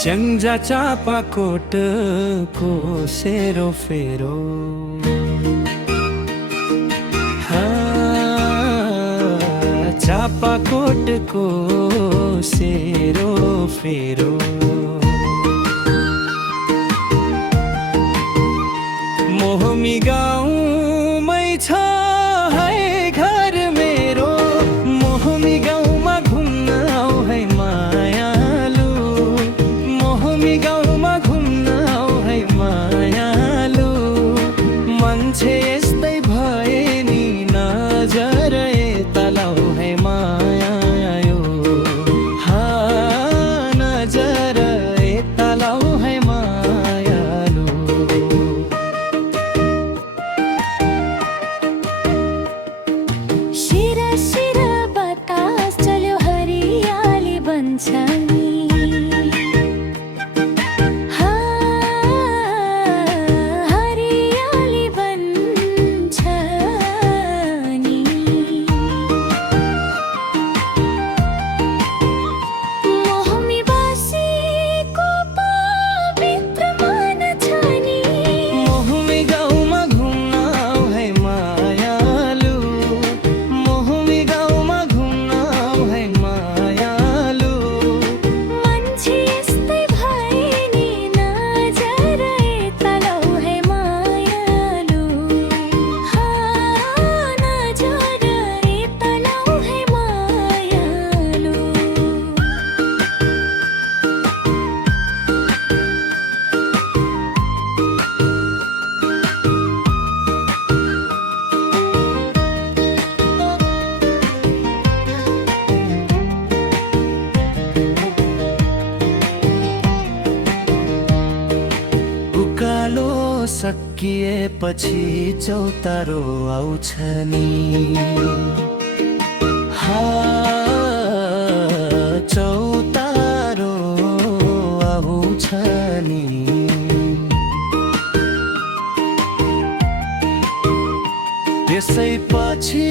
स्याङ्जा चापाकोटको सेरोफेरो चापाकोटको सेरोफेरो मोहमी गाउँमै छ है घर मेरो। मोहमी गाउँमा घुम्न आऊ है मायालु, मोहमी गाउँमा घुम्न आऊ है मायालु। मान्छे यस्तै भए नि नजर यता लाऊ है मायालु, नजर यता लाऊ है मायालु। शिर शिर बतास चल्यो हरियाली बन्छ नि। हरियाली बन्छ नि। मोहमी बासीको पवित्र मन छ नि। मोहमी गाउँमा घुम्न आऊ है मायालु, मोहमी गाउँमा घुम्न आऊ है मायालु। मान्छे यस्तै भए नि नजर यता लाऊ है मायालु, नजर यता लाऊ है मायालु। उकालो सकिएपछि चौतारो आउँछ नि। चौतारो आउँछ नि। त्यसैपछि